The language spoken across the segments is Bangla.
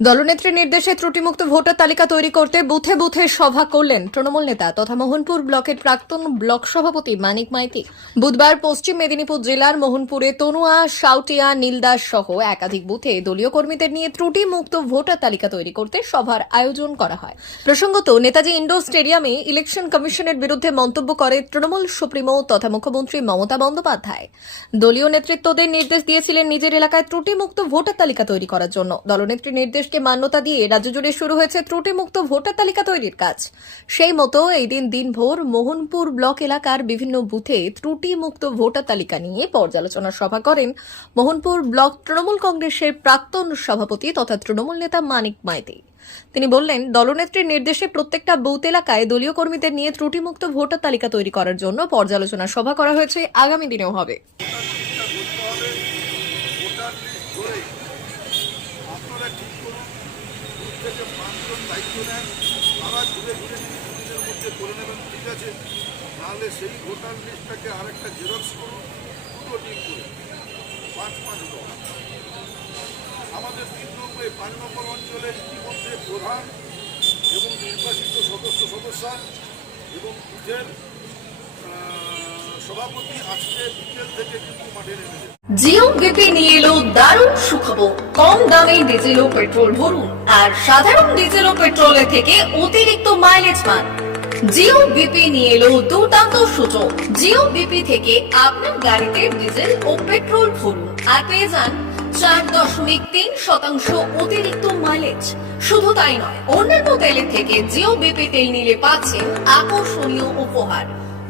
দলনেত্রীর নির্দেশে ত্রুটিমুক্ত ভোটার তালিকা তৈরি করতে বুথে বুথে সভা করলেন তৃণমূল নেতা তথা মোহনপুর ব্লকের প্রাক্তন ব্লক সভাপতি মানিক মাইতি। বুধবার পশ্চিম মেদিনীপুর জেলার মোহনপুরে তনুয়া, সাউটিয়া নীলদাস সহ একাধিক বুথে দলীয় কর্মীদের নিয়ে ত্রুটিমুক্ত ভোটার তালিকা তৈরি করতে সভার আয়োজন করা হয়। প্রসঙ্গত, নেতাজি ইন্ডোর স্টেডিয়ামে ইলেকশন কমিশনের বিরুদ্ধে মন্তব্য করে তৃণমূল, সুপ্রিমো তথা মুখ্যমন্ত্রী মমতা বন্দ্যোপাধ্যায়। দলীয় নেতৃত্বদের নির্দেশ দিয়েছিলেন নিজের এলাকায় ত্রুটিমুক্ত ভোটার তালিকা তৈরি করার জন্য। দলনেত্রীর নির্দেশকে মান্যতা দিয়ে রাজ্য জুড়ে শুরু হয়েছে ত্রুটিমুক্ত ভোটার তালিকা তৈরির কাজ। সেই মতো এই দিন দিনভর মোহনপুর ব্লক এলাকার বিভিন্ন বুথে ত্রুটিমুক্ত ভোটার তালিকা নিয়ে পর্যালোচনা সভা করেন মোহনপুর ব্লক তৃণমূল কংগ্রেসের প্রাক্তন সভাপতি তথা তৃণমূল নেতা মানিক মাইতি। তিনি বললেন, দলনেত্রীর নির্দেশে প্রত্যেকটা বুথ এলাকায় দলীয় কর্মীদের নিয়ে ত্রুটিমুক্ত ভোটার তালিকা তৈরি করার জন্য পর্যালোচনা সভা করা হয়েছে। আগামী দিনেও হবে। আপনারা ঠিক করুন। বুথ থেকে পাঁচজন দায়িত্ব নেন। তারা ঘুরে ঘুরে নিজেদের মধ্যে করে নেবেন, ঠিক আছে? নাহলে সেই ভোটার লিস্টটাকে আরেকটা জেরক্স করুন, দুটো টিম করে। পাঁচ পাঁচ লোক আমাদের তিন নম্বরে পাঁচ নম্বর অঞ্চলের ইতিমধ্যে প্রধান এবং নির্বাচিত সদস্য সদস্যা এবং বুথের সভাপতি জিও বিপি নিয়ে ডিজেল ও পেট্রোল ভরুন। আর পেয়ে যান চার দশমিক তিন শতাংশ অতিরিক্ত মাইলেজ শুধু তাই নয়, অন্যান্য তেলের থেকে জিও বিপি তেল নিলে পাচ্ছেন আকর্ষণীয় উপহার।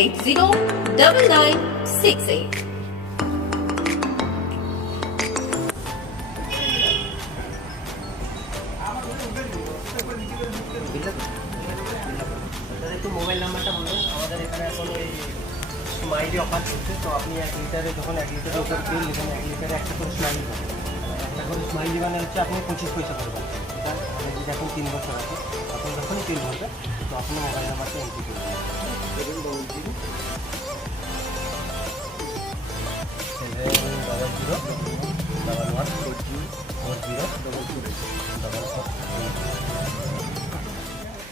eight zero double nine six eight আপনার একটু মোবাইল নাম্বারটা বলুন আমাদের এখানে এখন এই অফার চলছে, তো আপনি এক লিটারে যখন এক লিটারের উপর নেবেন এক লিটারে একটা করে স্মাইলি পাবেন একটা করে স্মাইলি মানে হচ্ছে আপনি পঁচিশ পয়সা যদি এখন তিন বছর আছে, আপনি যখনই তেল ভরবেন তো আপনি মোবাইল নাম্বারটা এন্ট্রি করবেন seven double zero double zero double one four zero four zero double two double four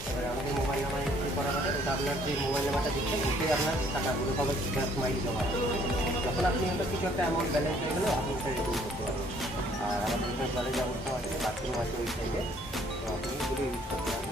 এবার আমাদের মোবাইল নাম্বার এন্ট্রি করা হবে ওটা আপনার যে মোবাইল নাম্বারটা দিচ্ছেন ওটাই আপনার টাকাগুলো পাবেন সেটা স্মাইল জমা যখন আপনি কিছু একটা অ্যামাউন্ট ব্যালেন্স হয়ে গেলে আপনি ওটা করতে পারবেন আর আমাদের এখানে জলের ব্যবস্থা আছে বাথরুম আছে ওই সাইডে তো আপনি এগুলো ইউজ করতে পারবেন